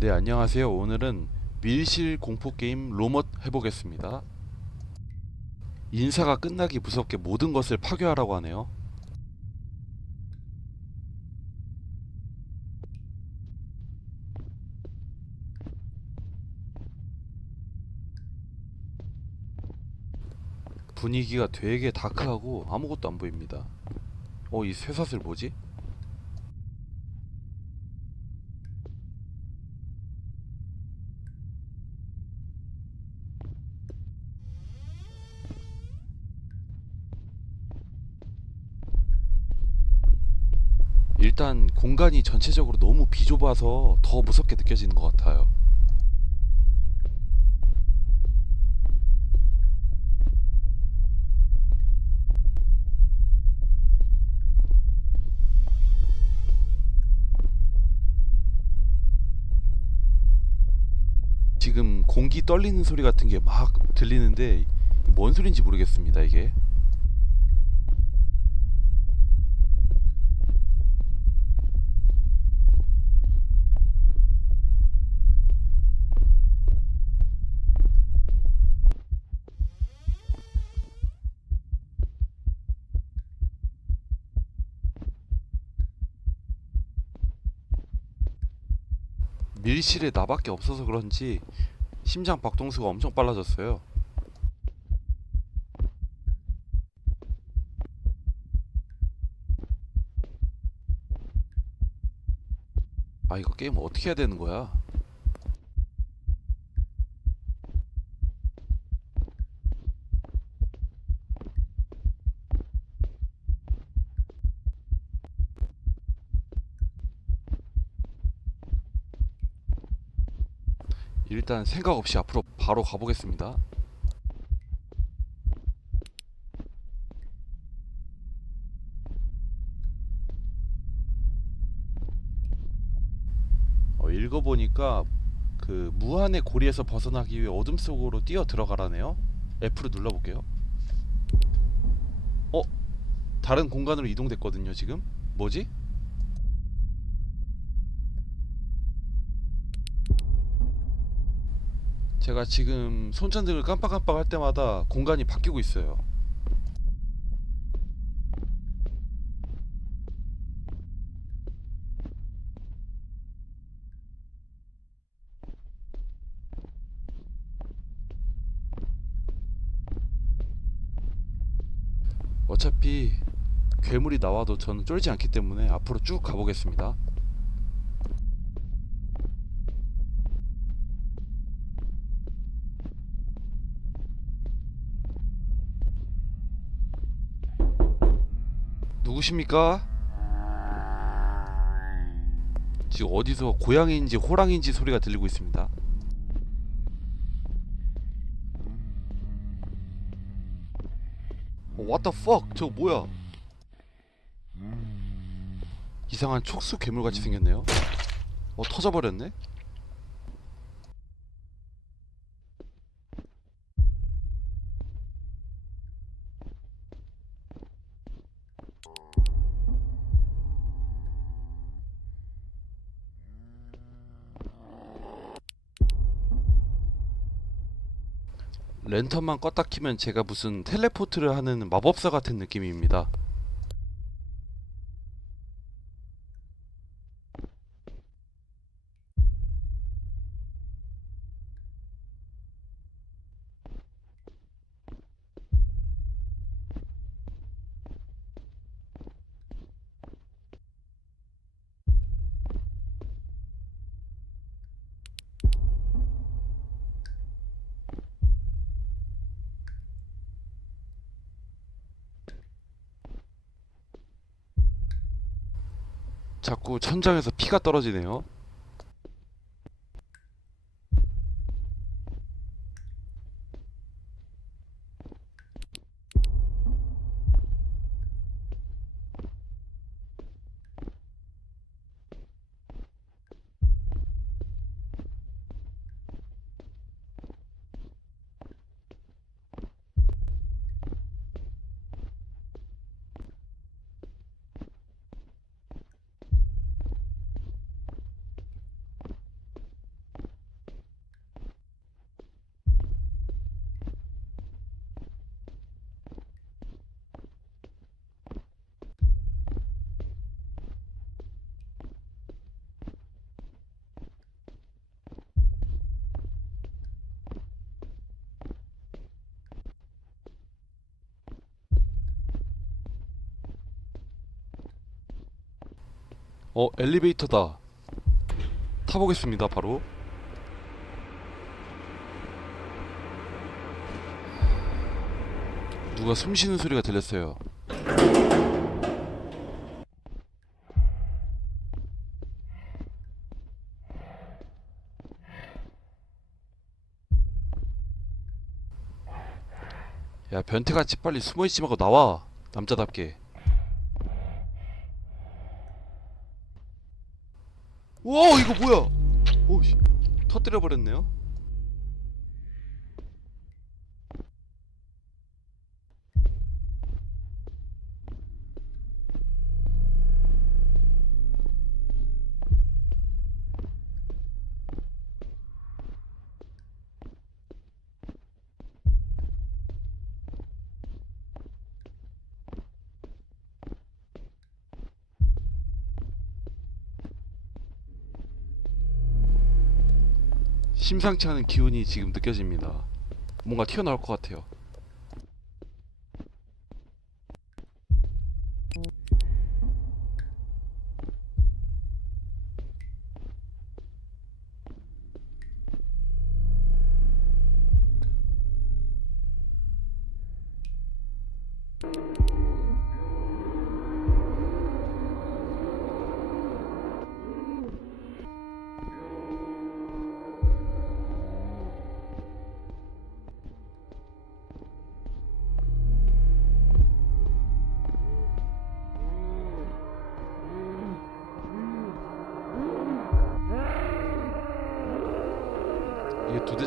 네, 안녕하세요. 오늘은 밀실 공포 게임 로봇 해보겠습니다. 인사가 끝나기 무섭게 모든 것을 파괴하라고 하네요. 분위기가 되게 다크하고 아무것도 안 보입니다. 어, 이 쇠사슬 뭐지? 일단 공간이 전체적으로 너무 비좁아서 더 무섭게 느껴지는 것 같아요. 지금 공기 떨리는 소리 같은 게 막 들리는데 뭔 소리인지 모르겠습니다, 이게. 밀실에 나밖에 없어서 그런지 심장 박동수가 엄청 빨라졌어요. 아 이거 게임 어떻게 해야 되는 거야? 일단 생각 없이 앞으로 바로 가보겠습니다. 어, 읽어보니까 그 무한의 고리에서 벗어나기 위해 어둠 속으로 뛰어 들어가라네요. F를 눌러볼게요. 어? 다른 공간으로 이동됐거든요, 지금? 뭐지? 제가 지금 손전등을 깜빡깜빡 할 때마다 공간이 바뀌고 있어요. 어차피 괴물이 나와도 저는 쫄지 않기 때문에 앞으로 쭉 가보겠습니다. 누구십니까? 지금 어디서 고양이인지 호랑이인지 소리가 들리고 있습니다. 어, what the fuck? 저거 뭐야? 이상한 촉수 괴물 같이 생겼네요. 어 터져버렸네. 랜턴만 껐다 키면 제가 무슨 텔레포트를 하는 마법사 같은 느낌입니다. 자꾸 천장에서 피가 떨어지네요. 어 엘리베이터다. 타보겠습니다 바로. 누가 숨 쉬는 소리가 들렸어요. 야 변태같이 빨리 숨어있지 말고 나와 남자답게 와 이거 뭐야? 오씨 터뜨려 버렸네요 심상치 않은 기운이 지금 느껴집니다. 뭔가 튀어나올 것 같아요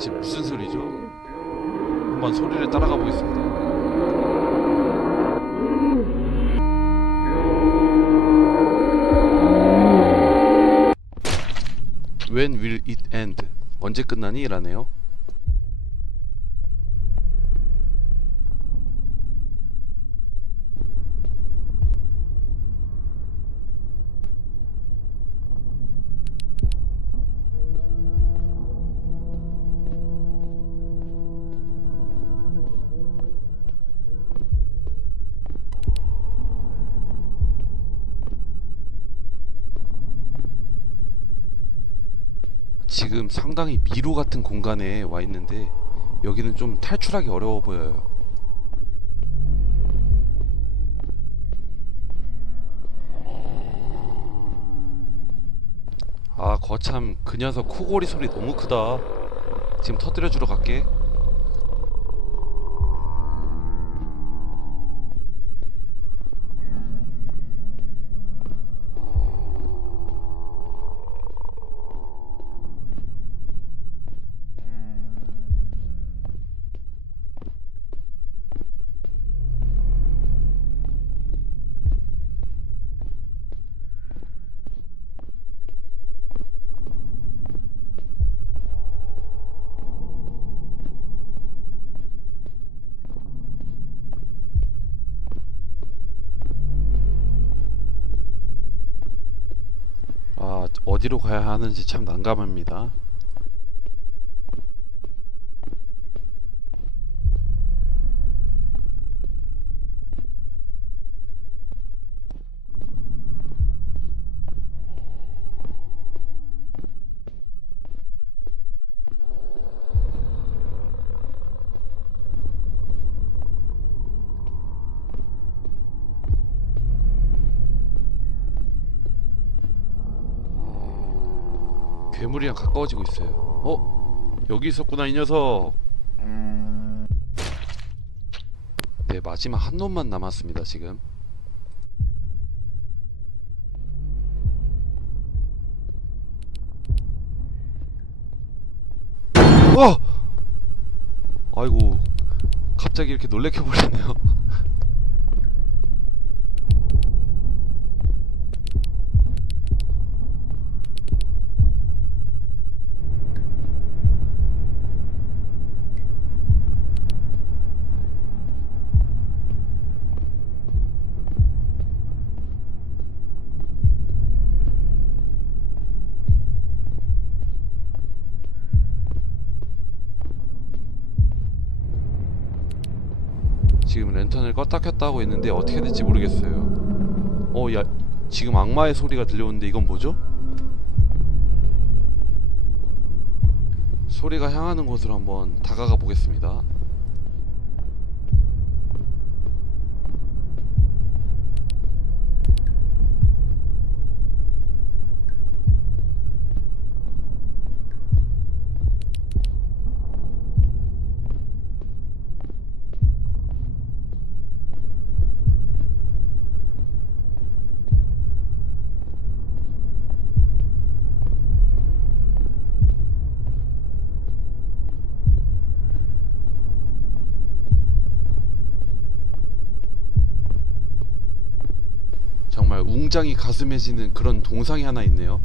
대체 무슨 소리죠? 한번 소리를 따라가 보겠습니다 When will it end? 언제 끝나니? 라네요 지금 상당히 미로 같은 공간에 와 있는데 여기는 좀 탈출하기 어려워 보여요. 아 거참 그 녀석 코골이 소리 너무 크다. 지금 터뜨려 주러 갈게. 어디로 가야 하는지 참 난감합니다. 괴물이랑 가까워지고 있어요. 어? 여기 있었구나 이 녀석. 네 마지막 한 놈만 남았습니다 지금. 와! 아이고 갑자기 이렇게 놀래켜 버리네요. 지금 랜턴을 껐다 켰다 하고 있는데 어떻게 될지 모르겠어요. 어, 야, 지금 악마의 소리가 들려오는데 이건 뭐죠? 소리가 향하는 곳으로 한번 다가가 보겠습니다. 정말 웅장이 가슴해지는 그런 동상이 하나 있네요.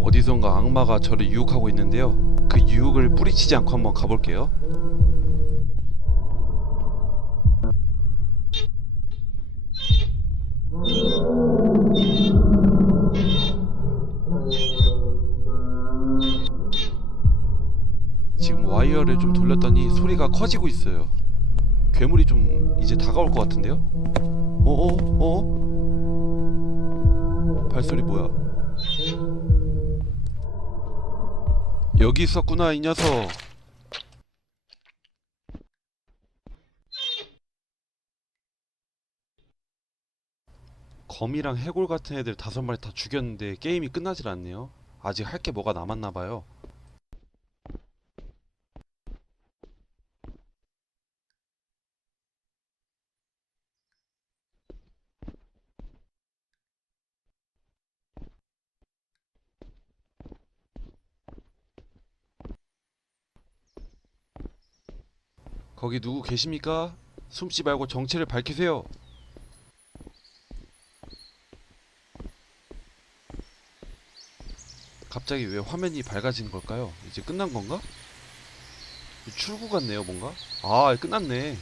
어디선가 악마가 저를 유혹하고 있는데요. 그 유혹을 뿌리치지 않고 한번 가볼게요. 커지고 있어요. 괴물이 좀 이제 다가올 것 같은데요? 어어 어? 발소리 뭐야? 여기 있었구나 이 녀석. 거미랑 해골 같은 애들 다섯 마리 다 죽였는데 게임이 끝나질 않네요. 아직 할 게 뭐가 남았나 봐요. 거기 누구 계십니까? 숨지 말고 정체를 밝히세요. 갑자기 왜 화면이 밝아지는 걸까요? 이제 끝난 건가? 출구 같네요, 뭔가? 아, 끝났네.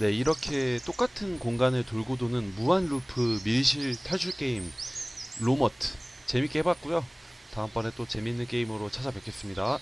네, 이렇게 똑같은 공간을 돌고 도는 무한 루프 밀실 탈출 게임 로머트 재밌게 해봤고요. 다음번에 또 재밌는 게임으로 찾아뵙겠습니다.